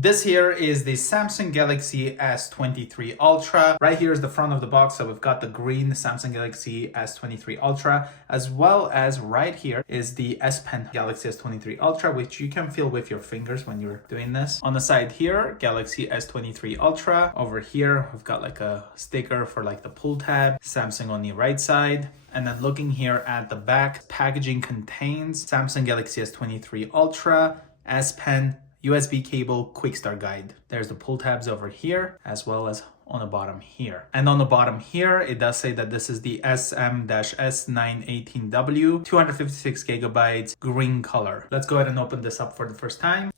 This here is the Samsung Galaxy S23 Ultra. Right here is the front of the box. So we've got the green Samsung Galaxy S23 Ultra, as well as right here is the S Pen Galaxy S23 Ultra, which you can feel with your fingers when you're doing this. On the side here, Galaxy S23 Ultra. Over here, we've got like a sticker for like the pull tab, Samsung on the right side. And then looking here at the back, packaging contains Samsung Galaxy S23 Ultra, S Pen, USB cable, quick start guide. There's the pull tabs over here, as well as on the bottom here. And on the bottom here, it does say that this is the SM-S918W, 256 gigabytes, green color. Let's go ahead and open this up for the first time.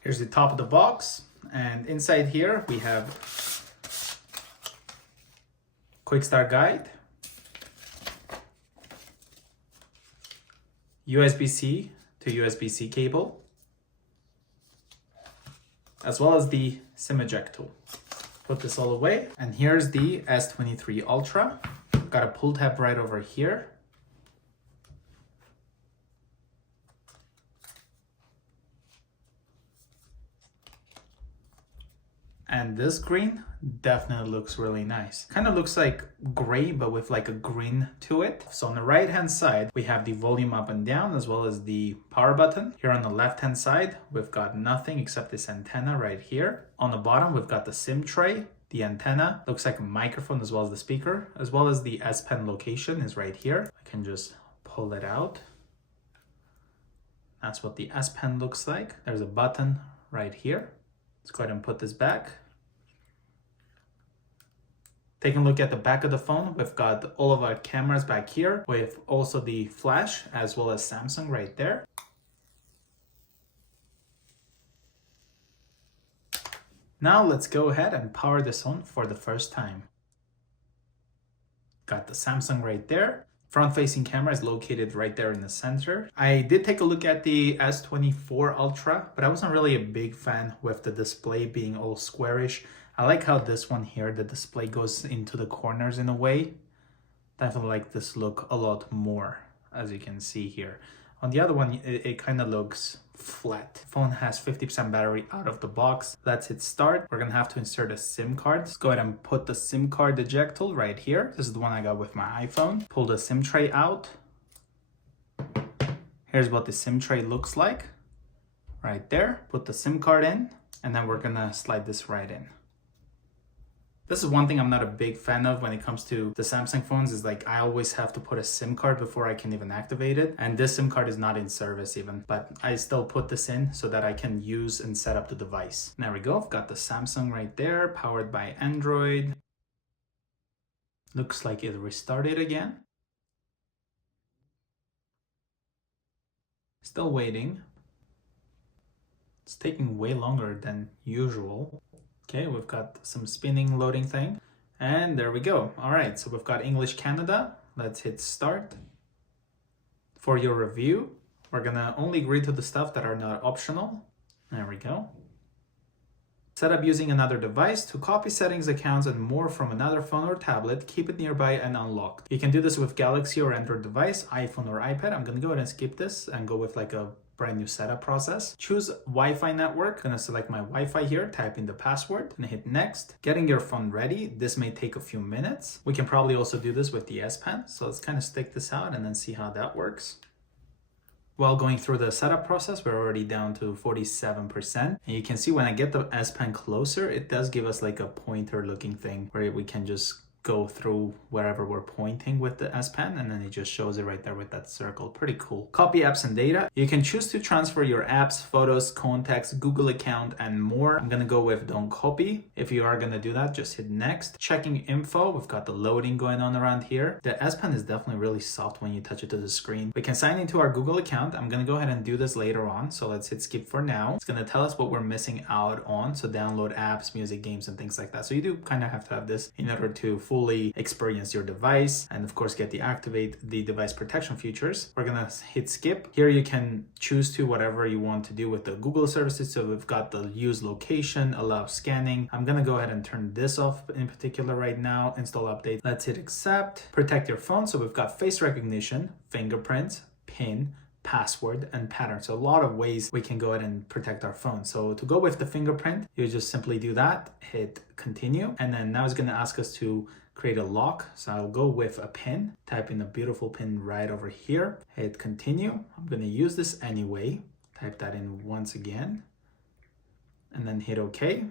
Here's the top of the box. And inside here, we have quick start guide, USB-C to USB-C cable, as well as the SIM eject tool. Put this all away. And here's the S23 Ultra. Got a pull tab right over here. And this green definitely looks really nice. Kind of looks like gray, but with like a green to it. So on the right hand side, we have the volume up and down, as well as the power button. Here on the left hand side, we've got nothing except this antenna right here. On the bottom, we've got the SIM tray. The antenna looks like a microphone, as well as the speaker, as well as the S Pen location is right here. I can just pull it out. That's what the S Pen looks like. There's a button right here. Let's go ahead and put this back. Taking a look at the back of the phone, we've got all of our cameras back here, with also the flash, as well as Samsung right there. Now let's go ahead and power this on for the first time. Got the Samsung right there. Front-facing camera is located right there in the center. I did take a look at the S24 Ultra, but I wasn't really a big fan with the display being all squarish. I like how this one here, the display goes into the corners in a way. Definitely like this look a lot more, as you can see here. On the other one, it kind of looks flat. Phone has 50% battery out of the box. Let's hit start. We're gonna have to insert a SIM card. Let's go ahead and put the SIM card eject tool right here. This is the one I got with my iPhone. Pull the SIM tray out. Here's what the SIM tray looks like. Right there. Put the SIM card in, and then we're gonna slide this right in. This is one thing I'm not a big fan of when it comes to the Samsung phones, is like I always have to put a SIM card before I can even activate it. And this SIM card is not in service even, but I still put this in so that I can use and set up the device. There we go. I've got the Samsung right there, powered by Android. Looks like it restarted again. Still waiting. It's taking way longer than usual. Okay, we've got some spinning loading thing. And there we go. All right, so we've got English Canada. Let's hit start. For your review, we're gonna only agree to the stuff that are not optional. There we go. Set up using another device to copy settings, accounts, and more from another phone or tablet. Keep it nearby and unlocked. You can do this with Galaxy or Android device, iPhone or iPad. I'm gonna go ahead and skip this and go with like a brand new setup process. Choose Wi-Fi network. Gonna select my Wi-Fi here, type in the password, and hit next. Getting your phone ready. This may take a few minutes. We can probably also do this with the S Pen. So let's kind of stick this out and then see how that works. While going through the setup process, we're already down to 47%. And you can see when I get the S Pen closer, it does give us like a pointer looking thing where we can just go through wherever we're pointing with the S Pen, and then it just shows it right there with that circle. Pretty cool. Copy apps and data. You can choose to transfer your apps, photos, contacts, Google account, and more. I'm gonna go with don't copy. If you are gonna do that, just hit next. Checking info. We've got the loading going on around here. The S Pen is definitely really soft when you touch it to the screen. We can sign into our Google account. I'm gonna go ahead and do this later on, so let's hit skip for now. It's gonna tell us what we're missing out on, so download apps, music, games, and things like that. So you do kind of have to have this in order to fully experience your device, and of course get the activate the device protection features. We're gonna hit skip. Here you can choose to whatever you want to do with the Google services. So we've got the use location, allow scanning. I'm gonna go ahead and turn this off in particular right now. Install update. Let's hit accept. Protect your phone. So we've got face recognition, fingerprints, PIN, password, and pattern. So a lot of ways we can go ahead and protect our phone. So to go with the fingerprint, you just simply do that, hit continue, and then now it's going to ask us to create a lock. So I'll go with a pin, type in a beautiful pin right over here, hit continue. I'm going to use this anyway. Type that in once again, and then hit OK.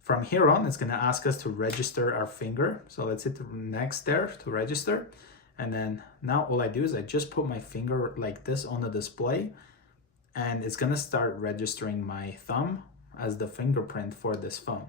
From here on, it's going to ask us to register our finger. So let's hit the next there to register. And then now all I do is I just put my finger like this on the display, and it's going to start registering my thumb as the fingerprint for this phone.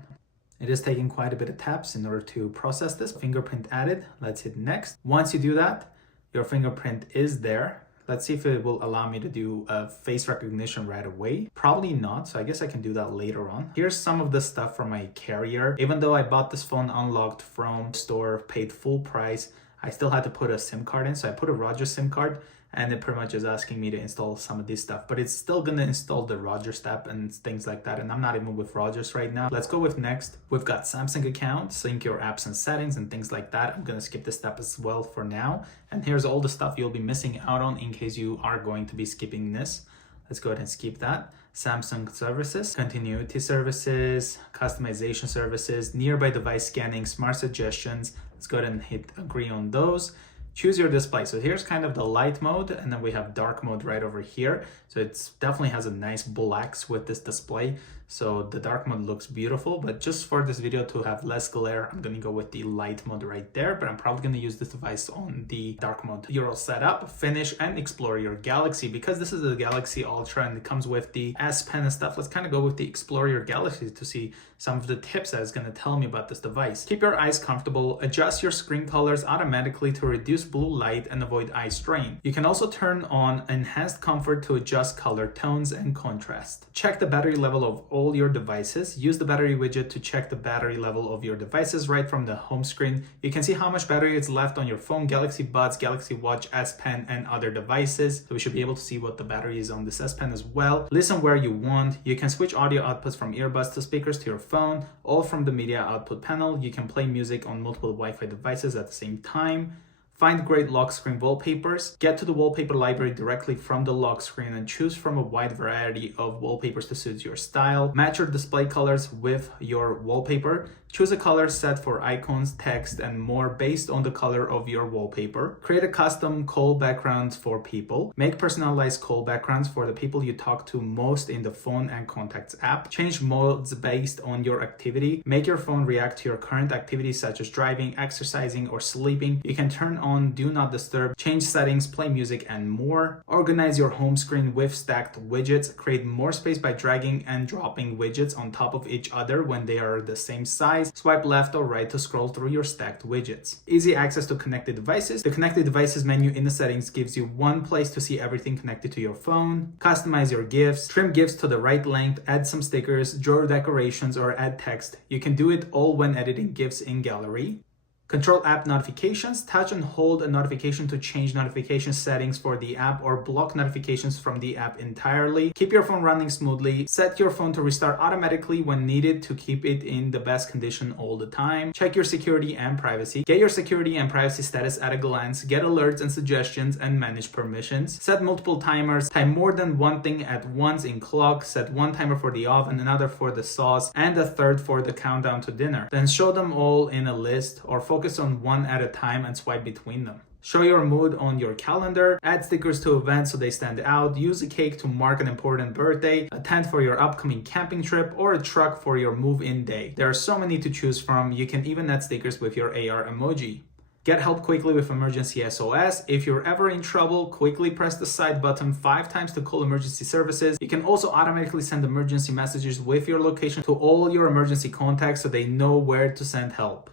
It is taking quite a bit of taps in order to process this. Fingerprint added. Let's hit next. Once you do that, your fingerprint is there. Let's see if it will allow me to do a face recognition right away. Probably not, so I guess I can do that later on. Here's some of the stuff from my carrier. Even though I bought this phone unlocked from the store, paid full price, I still had to put a SIM card in. So I put a Rogers SIM card, and it pretty much is asking me to install some of this stuff, but it's still gonna install the Rogers app and things like that. And I'm not even with Rogers right now. Let's go with next. We've got Samsung account, sync your apps and settings and things like that. I'm gonna skip this step as well for now. And here's all the stuff you'll be missing out on in case you are going to be skipping this. Let's go ahead and skip that. Samsung services, continuity services, customization services, nearby device scanning, smart suggestions. Let's go ahead and hit agree on those. Choose your display. So here's kind of the light mode, and then we have dark mode right over here. So it's definitely has a nice blacks with this display. So the dark mode looks beautiful, but just for this video to have less glare, I'm gonna go with the light mode right there, but I'm probably gonna use this device on the dark mode. You're all set up, finish and explore your Galaxy. Because this is a Galaxy Ultra and it comes with the S Pen and stuff, let's kind of go with the explore your Galaxy to see some of the tips that it's gonna tell me about this device. Keep your eyes comfortable, adjust your screen colors automatically to reduce blue light and avoid eye strain. You can also turn on enhanced comfort to adjust color tones and contrast. Check the battery level of all your devices. Use the battery widget to check the battery level of your devices right from the home screen. You can see how much battery is left on your phone, Galaxy Buds, Galaxy Watch, S Pen, and other devices. So we should be able to see what the battery is on this S Pen as well. Listen where you want. You can switch audio outputs from earbuds to speakers to your phone, all from the media output panel. You can play music on multiple Wi-Fi devices at the same time. Find great lock screen wallpapers. Get to the wallpaper library directly from the lock screen and choose from a wide variety of wallpapers to suit your style. Match your display colors with your wallpaper. Choose a color set for icons, text, and more based on the color of your wallpaper. Create a custom call backgrounds for people. Make personalized call backgrounds for the people you talk to most in the phone and contacts app. Change modes based on your activity. Make your phone react to your current activities such as driving, exercising, or sleeping. You can turn on do not disturb, change settings, play music, and more. Organize your home screen with stacked widgets. Create more space by dragging and dropping widgets on top of each other when they are the same size. Swipe left or right to scroll through your stacked widgets. Easy access to connected devices. The connected devices menu in the settings gives you one place to see everything connected to your phone. Customize your GIFs. Trim GIFs to the right length. Add some stickers, draw decorations, or add text. You can do it all when editing GIFs in Gallery. Control app notifications. Touch and hold a notification to change notification settings for the app or block notifications from the app entirely. Keep your phone running smoothly. Set your phone to restart automatically when needed to keep it in the best condition all the time. Check your security and privacy. Get your security and privacy status at a glance. Get alerts and suggestions and manage permissions. Set multiple timers. Time more than one thing at once in clock. Set one timer for the oven, another for the sauce, and a third for the countdown to dinner. Then show them all in a list or focus on one at a time and swipe between them. Show your mood on your calendar. Add stickers to events so they stand out. Use a cake to mark an important birthday, a tent for your upcoming camping trip, or a truck for your move-in day. There are so many to choose from. You can even add stickers with your AR emoji. Get help quickly with emergency SOS. If you're ever in trouble, quickly press the side button 5 times to call emergency services. You can also automatically send emergency messages with your location to all your emergency contacts so they know where to send help.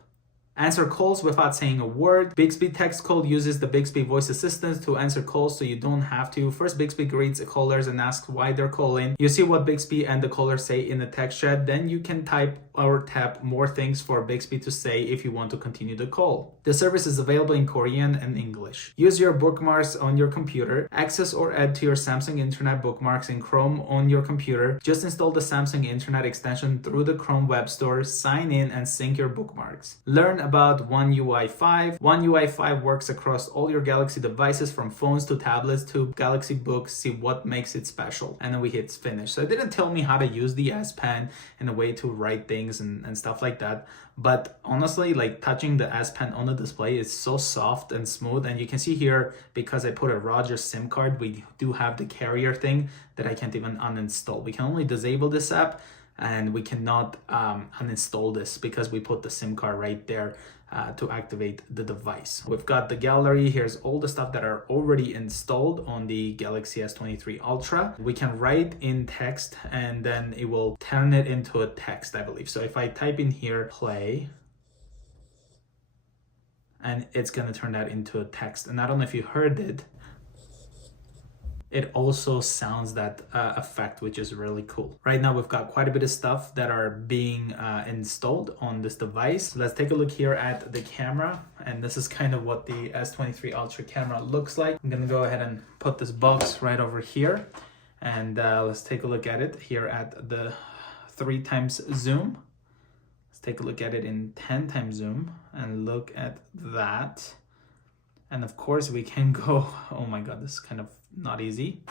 Answer calls without saying a word. Bixby Text Call uses the Bixby voice assistant to answer calls so you don't have to. First, Bixby greets callers and asks why they're calling. You see what Bixby and the caller say in the text chat. Then you can type or tap more things for Bixby to say if you want to continue the call. The service is available in Korean and English. Use your bookmarks on your computer. Access or add to your Samsung Internet bookmarks in Chrome on your computer. Just install the Samsung Internet extension through the Chrome Web Store, sign in, and sync your bookmarks. Learn about One UI 5. One UI 5 works across all your Galaxy devices from phones to tablets to Galaxy Books. See what makes it special. And then we hit finish. So it didn't tell me how to use the S Pen in a way to write things and stuff like that. But honestly, like touching the S Pen on the display is so soft and smooth. And you can see here, because I put a Rogers SIM card, we do have the carrier thing that I can't even uninstall. We can only disable this app, and we cannot uninstall this because we put the SIM card right there to activate the device. We've got the gallery. Here's all the stuff that are already installed on the Galaxy S23 Ultra. We can write in text and then it will turn it into a text, I believe. So if I type in here, play, and it's gonna turn that into a text. And I don't know if you heard it, it also sounds that effect, which is really cool. Right now, we've got quite a bit of stuff that are being installed on this device. Let's take a look here at the camera. And this is kind of what the S23 Ultra camera looks like. I'm gonna go ahead and put this box right over here. And let's take a look at it here at the 3x zoom. Let's take a look at it in 10x zoom and look at that. And of course we can go, oh my God, this is kind of not easy.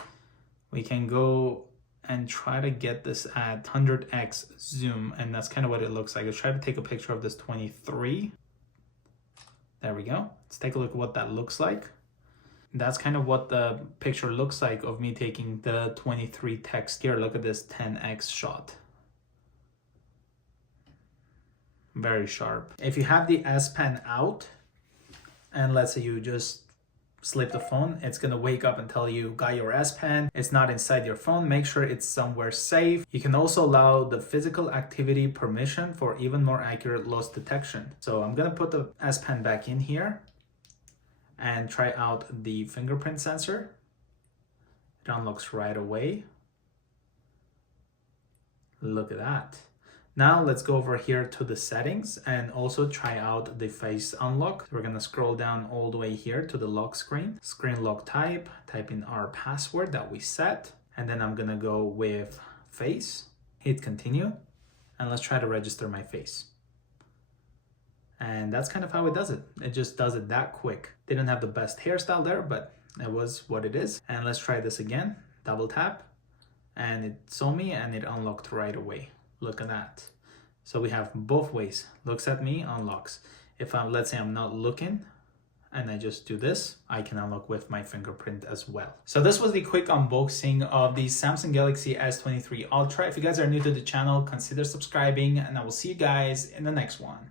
We can go and try to get this at 100x zoom, and that's kind of what it looks like. Let's try to take a picture of this 23. There we go. Let's take a look at what that looks like. That's kind of what the picture looks like of me taking the 23 text here. Look at this 10x shot. Very sharp. If you have the S Pen out, and let's say you just slip the phone, it's gonna wake up and tell you got your S Pen. It's not inside your phone. Make sure it's somewhere safe. You can also allow the physical activity permission for even more accurate loss detection. So I'm gonna put the S Pen back in here and try out the fingerprint sensor. It unlocks right away. Look at that. Now let's go over here to the settings and also try out the face unlock. We're gonna scroll down all the way here to the lock screen. Screen lock type in our password that we set. And then I'm gonna go with face, hit continue, and let's try to register my face. And that's kind of how it does it. It just does it that quick. Didn't have the best hairstyle there, but it was what it is. And let's try this again. Double tap, and it saw me and it unlocked right away. Look at that. So we have both ways. Looks at me, unlocks. If I'm, let's say I'm not looking and I just do this, I can unlock with my fingerprint as well. So this was the quick unboxing of the Samsung Galaxy S23 Ultra. If you guys are new to the channel, consider subscribing, and I will see you guys in the next one.